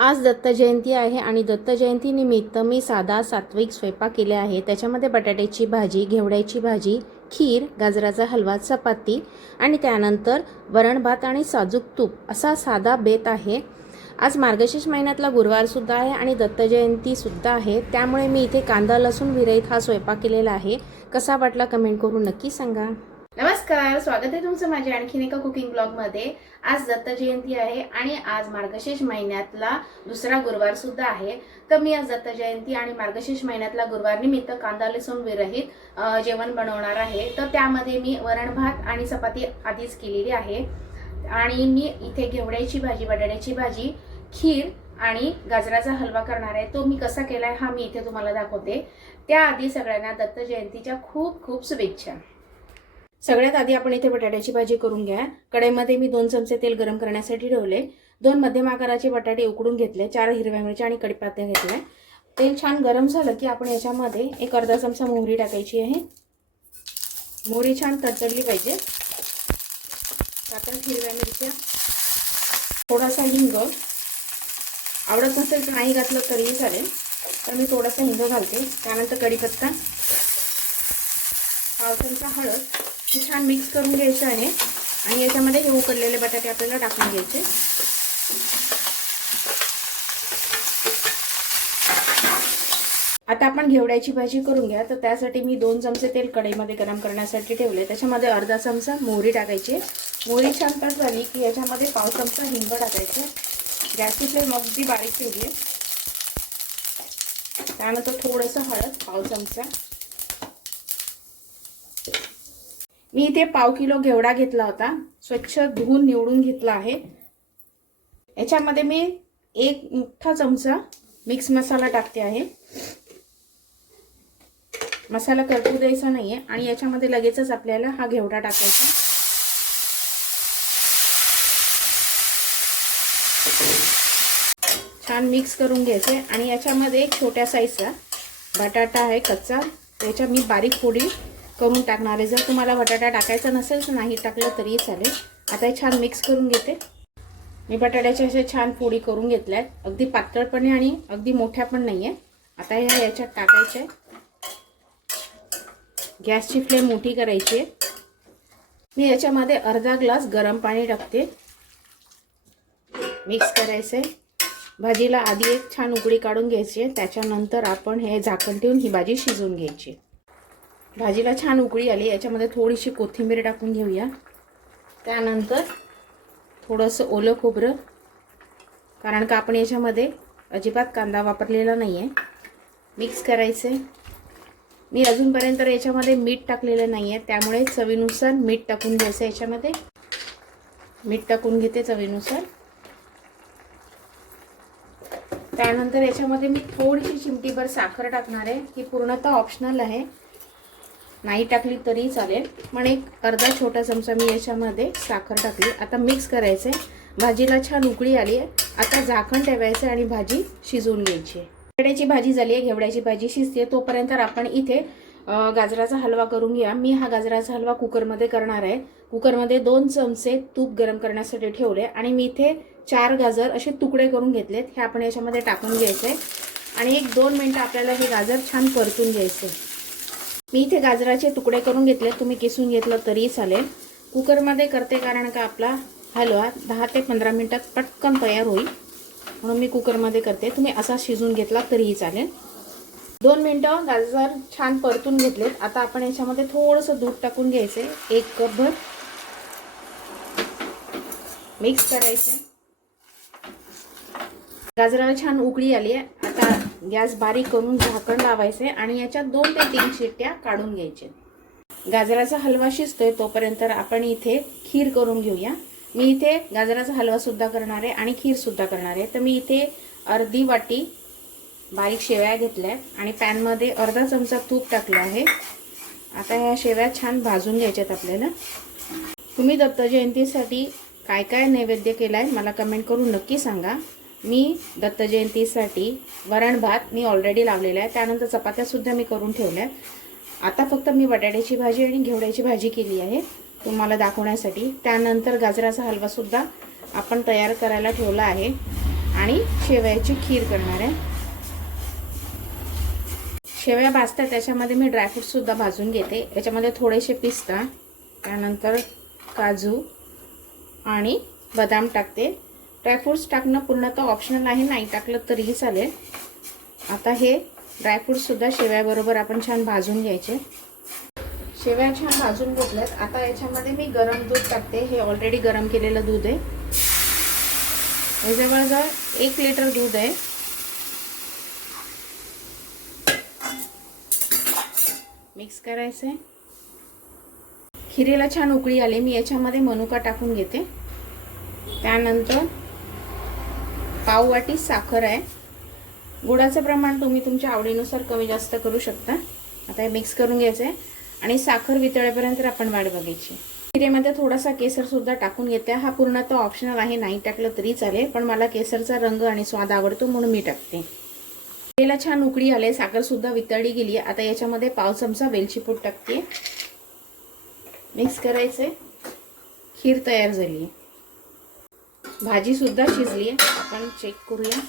आज दत्त जयंती आहे आणि दत्त जयंतीनिमित्त मी साधा सात्विक स्वयंपाक केले आहे। त्याच्यामध्ये बटाट्याची भाजी, घेवड्याची भाजी, खीर, गाजराचा हलवा, चपाती आणि त्यानंतर वरण भात आणि साजूक तूप असा साधा बेत आहे। आज मार्गशीर्ष महिन्यातला गुरुवार सुद्धा आहे आणि दत्त जयंती सुद्धा आहे, त्यामुळे मी इथे कांदा लसूण विरहित हा स्वयंपाक केलेला आहे। कसा वाटला कमेंट करून नक्की सांगा। नमस्कार, स्वागत आहे तुमचं माझ्या आणखीन एका कुकिंग ब्लॉग मध्ये। आज दत्त जयंती आहे आणि आज मार्गशीर्ष महिन्यातला दुसरा गुरुवार सुद्धा आहे। तर मी आज दत्त जयंती आणि मार्गशीर्ष महिन्यातला गुरुवार निमित्त कांदा लसूण विरहित जेवण बनवणार आहे। तर त्यामध्ये मी वरण भात आणि चपाती आधीच केलेली आहे आणि मी इथे घेवड्याची भाजी, बटाट्याची भाजी, खीर आणि गाजराचा हलवा करणार आहे। तो मी कसा केलाय हा मी इथे तुम्हाला दाखवते। त्याआधी सगळ्यांना दत्त जयंतीच्या खूप खूप शुभेच्छा। सगळ्यात आधी आपण इथे बटाट्याची भाजी करून घ्या। कढईमध्ये मी 2 चमचे तेल गरम करण्यासाठी ठेवले। 2 मध्यम आकाराचे बटाटे उकडून घेतले, 4 हिरव्या मिरच्या आणि कढीपत्ता घेतलाय। तेल छान गरम झालं की आपण याच्यामध्ये एक अर्धा चमचा मोहरी टाकायची आहे। मोहरी छान तडतडली पाहिजे। त्यात हिरव्या मिरच्या, थोडासा हिंग, आवडत नसेल तर नाही घातलं तरीही चालेल, तर मी थोडासा हिंग घालते। त्यानंतर कढीपत्ता, पाव चमचा हळद, हे छान मिक्स करून घ्यायचं आहे आणि याच्यामध्ये हे उकडलेले बटाटे आपल्याला टाकून घ्यायचे। आता आपण घेवड्याची भाजी करून घ्या। तर त्यासाठी मी 2 चमचे तेल कढईमध्ये गरम करण्यासाठी ठेवले। त्याच्यामध्ये अर्धा चमचा मोहरी टाकायची। मोहरी छान तड झाली की याच्यामध्ये पाव चमचा हिंग टाकायचे। गॅसची फ्लेम अगदी बारीक ठेवली। त्यानंतर थोडंसं हळद, पाव चमचा। मी इथे पाव किलो घेवडा घेतला होता, स्वच्छ धुवून निवडून घेतला आहे। याच्यामध्ये मी 1 मोठा चमचा मिक्स मसाला टाकते आहे। मसाला करपू द्यायचा नाहीये आणि याच्यामध्ये लगेचच आपल्याला हा घेवडा टाकायचा। छान मिक्स करून घ्यायचे आणि याच्यामध्ये एक छोट्या साईजचा बटाटा आहे कच्चा, त्याच्या मी बारीक फोडी करून टाकणार आहे। जर तुम्हाला बटाटा टाकायचा नसेल तर नाही टाकलं तरी चालेल। आता हे छान मिक्स करून घेते। मी बटाट्याचे असे छान फोडी करून घेतल्यात, अगदी पातळपणे आणि अगदी मोठ्या पण नाहीये। आता ह्या याच्यात टाकायचे। गॅसची फ्लेम मोठी करायची। मी याच्यामध्ये अर्धा ग्लास गरम पाणी टाकते। मिक्स करायचे। भाजीला आधी एक छान उकळी काढून घ्यायची, त्याच्यानंतर आपण हे झाकण ठेवून ही भाजी शिजवून घ्यायची। भाजीला छान उकळी आली, याच्यामध्ये थोडीशी कोथिंबीर टाकून घेऊया। त्यानंतर थोडंसं ओलं खोबरं, कारण का आपण याच्यामध्ये अजिबात कांदा वापरलेला नाहीये। मिक्स करायचे। मी अजूनपर्यंत याच्यामध्ये मीठ टाकलेलं नाहीये, त्यामुळे चवीनुसार मीठ टाकून घ्यायचं। याच्यामध्ये मीठ टाकून घेते चवीनुसार। त्यानंतर याच्यामध्ये मी थोडीशी चिमटीभर साखर टाकणार आहे। ही पूर्णतः ऑप्शनल आहे, नाही टाकली तरी चालेल, पण एक अर्धा छोटा चमचा मी याच्यामध्ये साखर टाकली। आता मिक्स करायचे। भाजीला छान उकळी आली आहे, आता झाकण ठेवायचं आणि भाजी शिजवून घ्यायची। घेवड्याची भाजी झाली आहे, घेवड्याची भाजी शिजते तोपर्यंत आपण इथे गाजराचा हलवा करून घ्या। मी हा गाजराचा हलवा कुकरमध्ये करणार आहे। कुकरमध्ये 2 चमचे तूप गरम करण्यासाठी ठेवले आणि मी इथे 4 गाजर असे तुकडे करून घेतलेत। हे आपण याच्यामध्ये टाकून घ्यायचे आणि 1-2 मिनिटं आपल्याला हे गाजर छान परतून घ्यायचे। मी इथे गाजराचे तुकडे करून घेतले, तुम्ही किसून घेतलं तरी चालेल। कुकरमध्ये करते कारण का आपला हलवा 10 ते 15 मिनिटात पटकन तयार होईल, म्हणून मी कुकरमध्ये करते। तुम्ही असा शिजून घेतला तरीही चालेल। 2 मिनिटं गाजर छान परतून घेतलेत। आता आपण याच्यामध्ये थोडंसं दूध टाकून घ्यायचे, 1 कपभर। मिक्स करायचे। गाजराला छान उकळी आली आहे। आता गॅस बारीक करून झाकण लावायचे आणि याच्यात 2 ते 3 शिट्ट्या काढून घ्यायचे। गाजराचा हलवा शिजतोय तोपर्यंत आपण इथे खीर करून घेऊया। मी इथे गाजराचा हलवा सुद्धा करणार आहे आणि खीर सुद्धा करणार आहे। तर मी इथे अर्धी वाटी बारीक शेवया घेतल्या आणि पॅन मध्ये अर्धा चमचा तूप टाकलं आहे। आता ह्या शेवया छान भाजून घ्यायच्यात आपल्याला। तुम्ही दत्त जयंतीसाठी काय काय नैवेद्य केलाय मला कमेंट करून नक्की सांगा। मी दत्त जयंतीसाठी वरण भात मी ऑलरेडी लावलेला आहे, त्यानंतर चपात्या सुद्धा मी करून ठेवल्या। आता फक्त मी बटाट्याची भाजी आणि घेवड्याची भाजी केली आहे तुम्हाला दाखवण्यासाठी। त्यानंतर गाजराचा हलवा सुद्धा आपण तयार करायला ठेवला आहे। आणि शेवयाची खीर करणार आहे. शेवया भाजतात त्याच्यामध्ये मी ड्रायफ्रूटसुद्धा भाजून घेते. याच्यामध्ये थोडेसे पिस्ता, त्यानंतर काजू आणि बदाम टाकते. ड्रायफ्रूट्स टाकणं पूर्णतः ऑप्शनल आहे, नाही टाकलं तरीही चालेल. आता हे ड्रायफ्रूटसुद्धा शेवयाबरोबर आपण छान भाजून घ्यायचे. शेवया छान भाजून घेतल्यात. आता याच्यामध्ये मी गरम दूध टाकते. हे ऑलरेडी गरम केलेलं दूध आहे. हे जवळजवळ 1 लिटर दूध आहे. मिक्स करायचं आहे. खिरीला छान उकळी आली. मी याच्यामध्ये मनुका टाकून घेते. त्यानंतर पाववाटी साखर आहे. गुळाचं प्रमाण तुम्ही तुमच्या आवडीनुसार कमी जास्त करू शकता. आता हे मिक्स करून घ्यायचं आहे आणि साखर वितळेपर्यंत आपण वाट बघायची. खिरीमध्ये थोडासा केसरसुद्धा टाकून घेते. हा पूर्णतः ऑप्शनल आहे, नाही टाकलं तरी चालेल, पण मला केसरचा रंग आणि स्वाद आवडतो म्हणून मी टाकते. खिरीला छान उकळी आले. साखरसुद्धा वितळली गेली. आता याच्यामध्ये पाव चमचा वेलची पूड टाकते. मिक्स करायचे. खीर तयार झाली. भाजी सुद्धा शिजली आहे. आपण चेक करूया.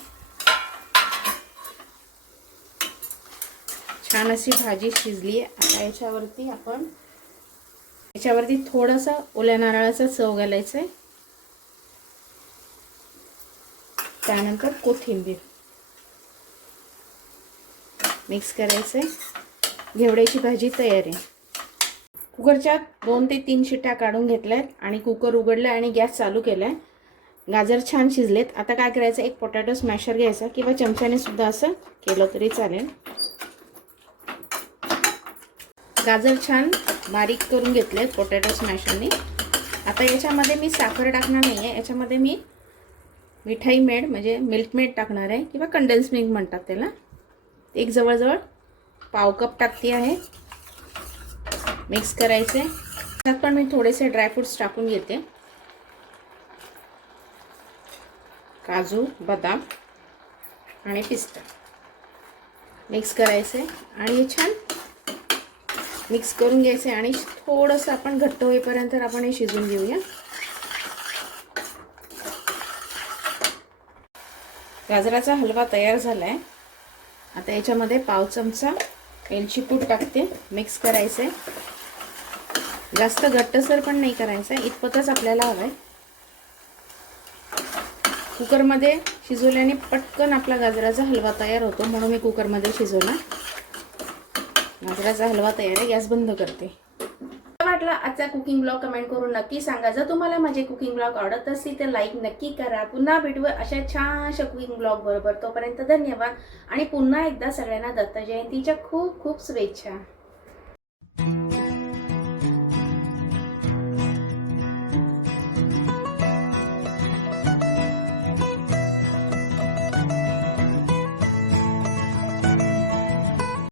छान अशी भाजी शिजली आहे. आता याच्यावरती थोडासा ओल्या नारळाचा चव घालायचा आहे. त्यानंतर कोथिंबीर मिक्स करायचं आहे. घेवड्याची भाजी तयार आहे. कुकरच्या 2 ते 3 शिट्ट्या काढून घेतल्यात आणि कुकर उघडला आणि गॅस चालू केलाय. गाजर छान शिजलेत. आता काय करायचं, एक पोटॅटो स्मॅशर घ्यायचा किंवा चमच्याने सुद्धा असं केलं तरी चालेल. गाजर छान बारीक करून घेतलेत पोटॅटो स्मॅशरने. आता याच्यामध्ये मी साखर टाकणार नाही आहे. याच्यामध्ये मी मिठाई मेड म्हणजे मिल्क मेड टाकणार आहे किंवा कंडेन्स मिल्क म्हणतात त्याला. एक जवळजवळ पाव कप टाकते आहे. मिक्स करायचे. त्यात पण मी थोडेसे ड्रायफ्रूट्स टाकून घेते. काजू, बदाम आणि पिस्ता मिक्स करायचे आणि हे छान मिक्स करून घ्यायचे आणि थोडंसं आपण घट्ट होईपर्यंत आपण हे शिजवून घेऊया. गाजराचा हलवा तयार झाला आहे. आता याच्यामध्ये पाव चमचा वेलची पूड टाकते. मिक्स करायचे. जास्त घट्टसर पण नाही करायचं, इतपतच आपल्याला हवं आहे. कुकरमध्ये शिजवल्याने पटकन आपला गाजराचा हलवा तयार होतो, म्हणून मी कुकरमध्ये शिजवला. गाजराचा हलवा तयार आहे. गॅस बंद करते. वाटला आजचा कुकिंग ब्लॉग कमेंट करून नक्की सांगा. जर तुम्हाला माझे कुकिंग ब्लॉग आवडत असतील तर लाईक नक्की करा. पुन्हा भेटू अशा छानशा कुकिंग ब्लॉग बरोबर. तोपर्यंत धन्यवाद आणि पुन्हा एकदा सगळ्यांना दत्त जयंतीच्या खूप खूप शुभेच्छा.